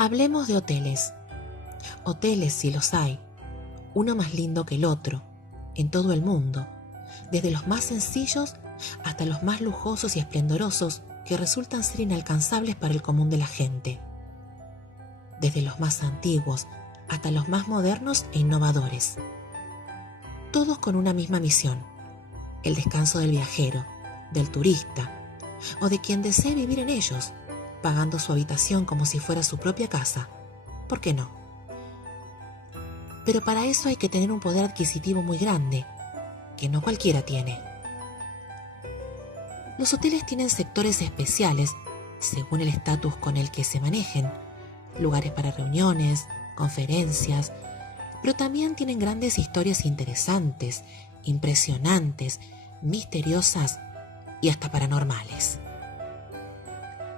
Hablemos de hoteles. Hoteles, si los hay, uno más lindo que el otro, en todo el mundo, desde los más sencillos hasta los más lujosos y esplendorosos que resultan ser inalcanzables para el común de la gente. Desde los más antiguos hasta los más modernos e innovadores. Todos con una misma misión: el descanso del viajero, del turista o de quien desee vivir en ellos, pagando su habitación como si fuera su propia casa. ¿Por qué no? Pero para eso hay que tener un poder adquisitivo muy grande, que no cualquiera tiene. Los hoteles tienen sectores especiales, según el estatus con el que se manejen, lugares para reuniones, conferencias, pero también tienen grandes historias interesantes, impresionantes, misteriosas y hasta paranormales.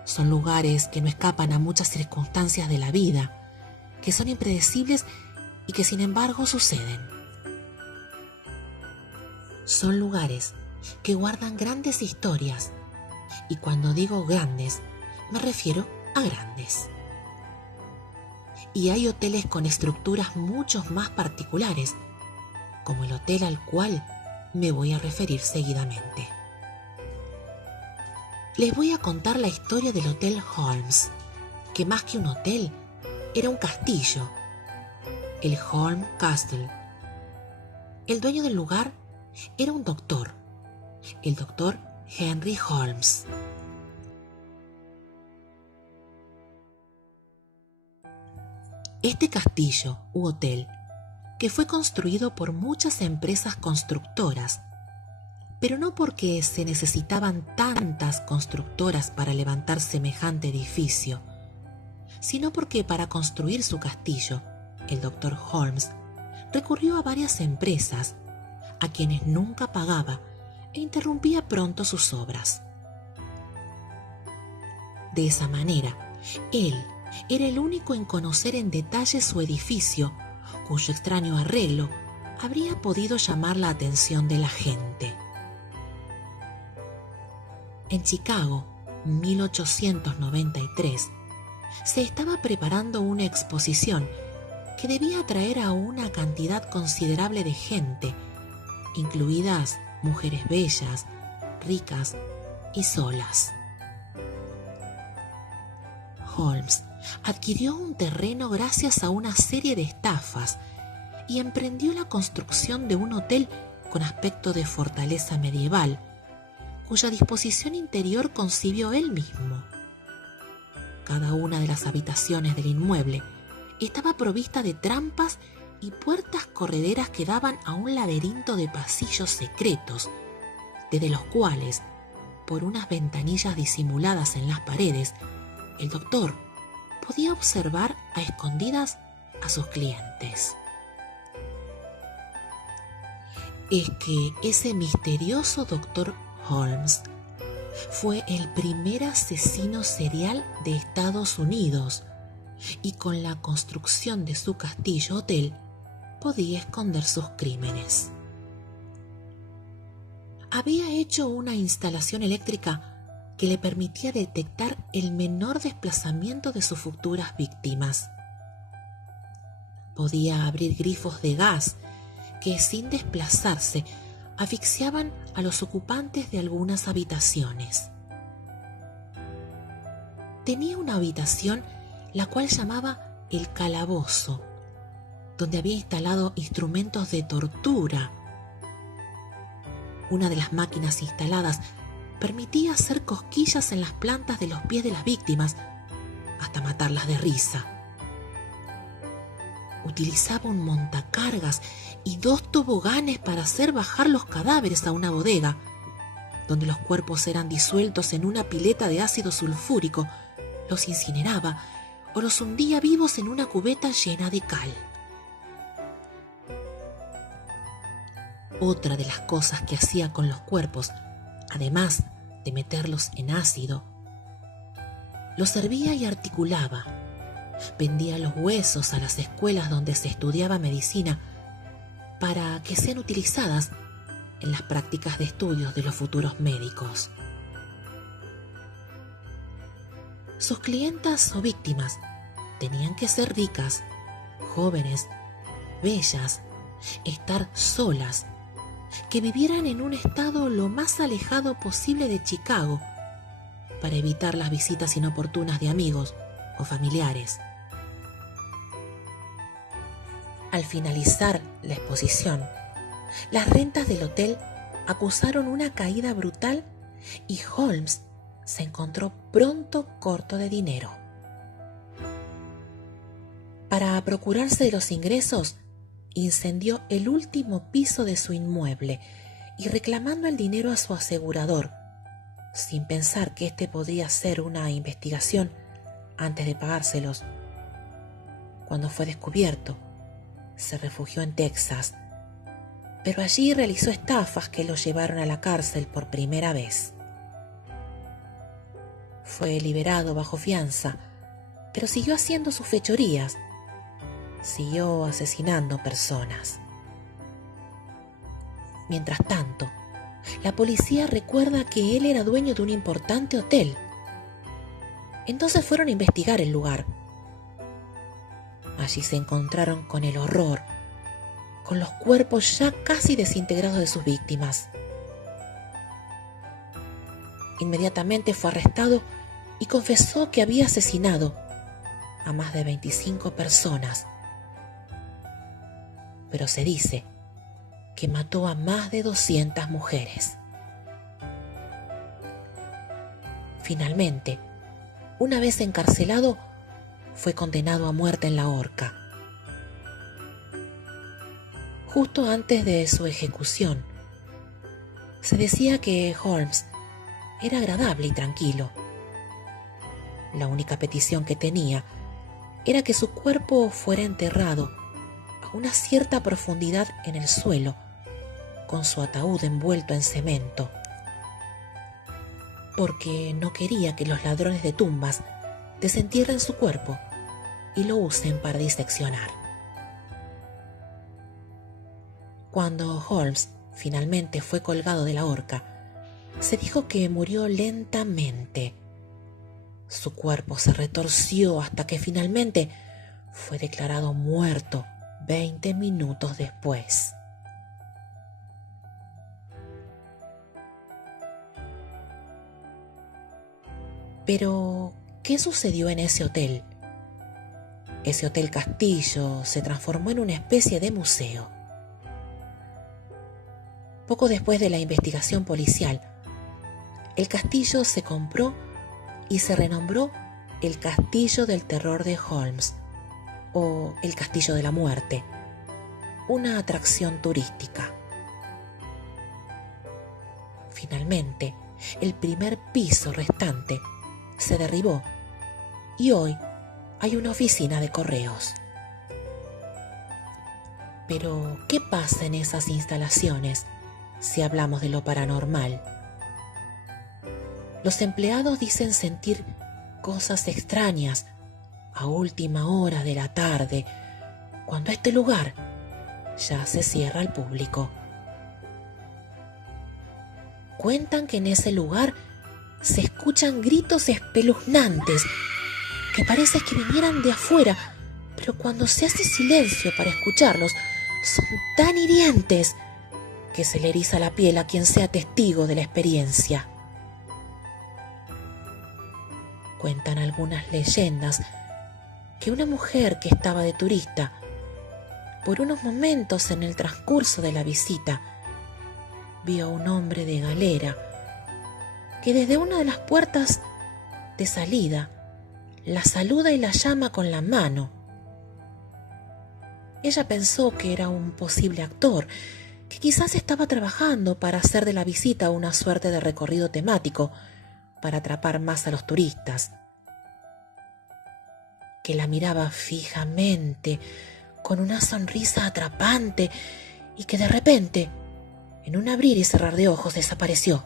Son lugares que no escapan a muchas circunstancias de la vida, que son impredecibles y que sin embargo suceden. Son lugares que guardan grandes historias, y cuando digo grandes, me refiero a grandes. Y hay hoteles con estructuras mucho más particulares, como el hotel al cual me voy a referir seguidamente. Les voy a contar la historia del Hotel Holmes, que más que un hotel, era un castillo, el Holmes Castle. El dueño del lugar era un doctor, el doctor Henry Holmes. Este castillo u hotel, que fue construido por muchas empresas constructoras, pero no porque se necesitaban tantas constructoras para levantar semejante edificio, sino porque para construir su castillo, el doctor Holmes recurrió a varias empresas, a quienes nunca pagaba e interrumpía pronto sus obras. De esa manera, él era el único en conocer en detalle su edificio, cuyo extraño arreglo habría podido llamar la atención de la gente. En Chicago, 1893, se estaba preparando una exposición que debía atraer a una cantidad considerable de gente, incluidas mujeres bellas, ricas y solas. Holmes adquirió un terreno gracias a una serie de estafas y emprendió la construcción de un hotel con aspecto de fortaleza medieval, cuya disposición interior concibió él mismo. Cada una de las habitaciones del inmueble estaba provista de trampas y puertas correderas que daban a un laberinto de pasillos secretos, desde los cuales, por unas ventanillas disimuladas en las paredes, el doctor podía observar a escondidas a sus clientes. Es que ese misterioso doctor Holmes fue el primer asesino serial de Estados Unidos y con la construcción de su castillo hotel podía esconder sus crímenes. Había hecho una instalación eléctrica que le permitía detectar el menor desplazamiento de sus futuras víctimas. Podía abrir grifos de gas que, sin desplazarse, asfixiaban a los ocupantes de algunas habitaciones. Tenía una habitación la cual llamaba el calabozo, donde había instalado instrumentos de tortura. Una de las máquinas instaladas permitía hacer cosquillas en las plantas de los pies de las víctimas hasta matarlas de risa. Utilizaba un montacargas y 2 toboganes para hacer bajar los cadáveres a una bodega, donde los cuerpos eran disueltos en una pileta de ácido sulfúrico, los incineraba o los hundía vivos en una cubeta llena de cal. Otra de las cosas que hacía con los cuerpos, además de meterlos en ácido, los hervía y articulaba. Vendía los huesos a las escuelas donde se estudiaba medicina para que sean utilizadas en las prácticas de estudios de los futuros médicos. Sus clientas o víctimas tenían que ser ricas, jóvenes, bellas, estar solas, que vivieran en un estado lo más alejado posible de Chicago para evitar las visitas inoportunas de amigos o familiares. Al finalizar la exposición, las rentas del hotel acusaron una caída brutal y Holmes se encontró pronto corto de dinero. Para procurarse de los ingresos, incendió el último piso de su inmueble y reclamando el dinero a su asegurador, sin pensar que éste podría hacer una investigación antes de pagárselos. Cuando fue descubierto, se refugió en Texas, pero allí realizó estafas que lo llevaron a la cárcel por primera vez. Fue liberado bajo fianza, pero siguió haciendo sus fechorías. Siguió asesinando personas. Mientras tanto, la policía recuerda que él era dueño de un importante hotel. Entonces fueron a investigar el lugar. Allí se encontraron con el horror, con los cuerpos ya casi desintegrados de sus víctimas. Inmediatamente fue arrestado y confesó que había asesinado a más de 25 personas. Pero se dice que mató a más de 200 mujeres. Finalmente, una vez encarcelado, fue condenado a muerte en la horca. Justo antes de su ejecución, se decía que Holmes era agradable y tranquilo. La única petición que tenía era que su cuerpo fuera enterrado a una cierta profundidad en el suelo, con su ataúd envuelto en cemento, porque no quería que los ladrones de tumbas desentierren su cuerpo y lo usen para diseccionar. Cuando Holmes finalmente fue colgado de la horca, se dijo que murió lentamente. Su cuerpo se retorció hasta que finalmente fue declarado muerto 20 minutos después. Pero, ¿qué sucedió en ese hotel? Ese hotel castillo se transformó en una especie de museo. Poco después de la investigación policial, el castillo se compró y se renombró el Castillo del Terror de Holmes, o el Castillo de la Muerte, una atracción turística. Finalmente, el primer piso restante se derribó y hoy hay una oficina de correos. Pero, ¿qué pasa en esas instalaciones si hablamos de lo paranormal? Los empleados dicen sentir cosas extrañas a última hora de la tarde, cuando este lugar ya se cierra al público. Cuentan que en ese lugar se escuchan gritos espeluznantes que parece que vinieran de afuera, pero cuando se hace silencio para escucharlos, son tan hirientes que se le eriza la piel a quien sea testigo de la experiencia. Cuentan algunas leyendas que una mujer que estaba de turista, por unos momentos en el transcurso de la visita, vio a un hombre de galera que desde una de las puertas de salida la saluda y la llama con la mano. Ella pensó que era un posible actor, que quizás estaba trabajando para hacer de la visita una suerte de recorrido temático para atrapar más a los turistas, que la miraba fijamente con una sonrisa atrapante y que de repente, en un abrir y cerrar de ojos, desapareció,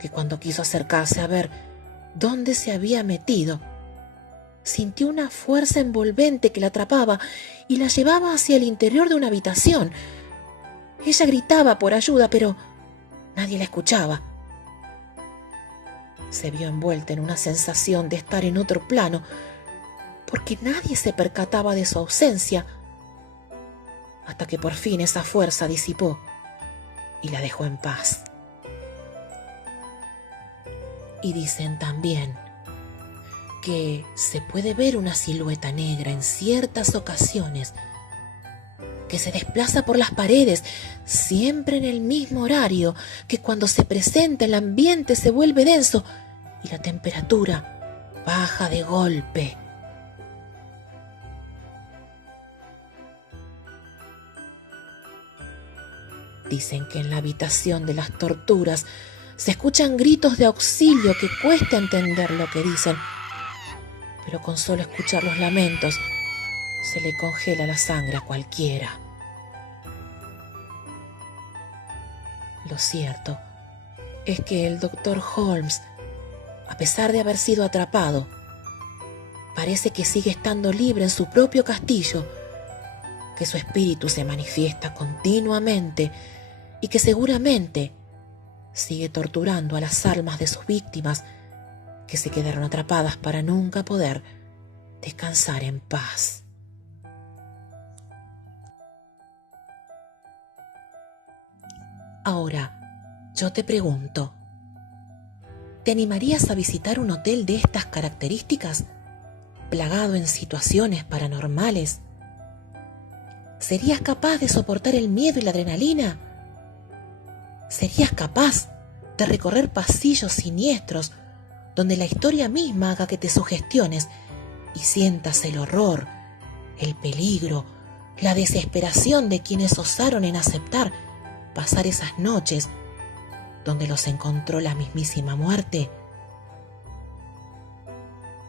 que cuando quiso acercarse a ver dónde se había metido, sintió una fuerza envolvente que la atrapaba y la llevaba hacia el interior de una habitación. Ella gritaba por ayuda, pero nadie la escuchaba. Se vio envuelta en una sensación de estar en otro plano, porque nadie se percataba de su ausencia, hasta que por fin esa fuerza disipó y la dejó en paz. Y dicen también que se puede ver una silueta negra en ciertas ocasiones que se desplaza por las paredes, siempre en el mismo horario, que cuando se presenta el ambiente se vuelve denso y la temperatura baja de golpe. Dicen que en la habitación de las torturas se escuchan gritos de auxilio que cuesta entender lo que dicen, pero con solo escuchar los lamentos se le congela la sangre a cualquiera. Lo cierto es que el doctor Holmes, a pesar de haber sido atrapado, parece que sigue estando libre en su propio castillo, que su espíritu se manifiesta continuamente y que seguramente sigue torturando a las almas de sus víctimas que se quedaron atrapadas para nunca poder descansar en paz. Ahora, yo te pregunto, ¿te animarías a visitar un hotel de estas características, plagado en situaciones paranormales? ¿Serías capaz de soportar el miedo y la adrenalina? ¿Serías capaz de recorrer pasillos siniestros donde la historia misma haga que te sugestiones y sientas el horror, el peligro, la desesperación de quienes osaron en aceptar pasar esas noches donde los encontró la mismísima muerte?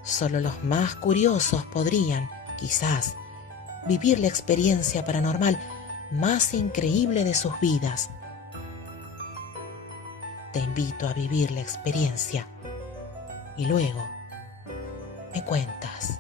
Solo los más curiosos podrían, quizás, vivir la experiencia paranormal más increíble de sus vidas. Te invito a vivir la experiencia y luego me cuentas.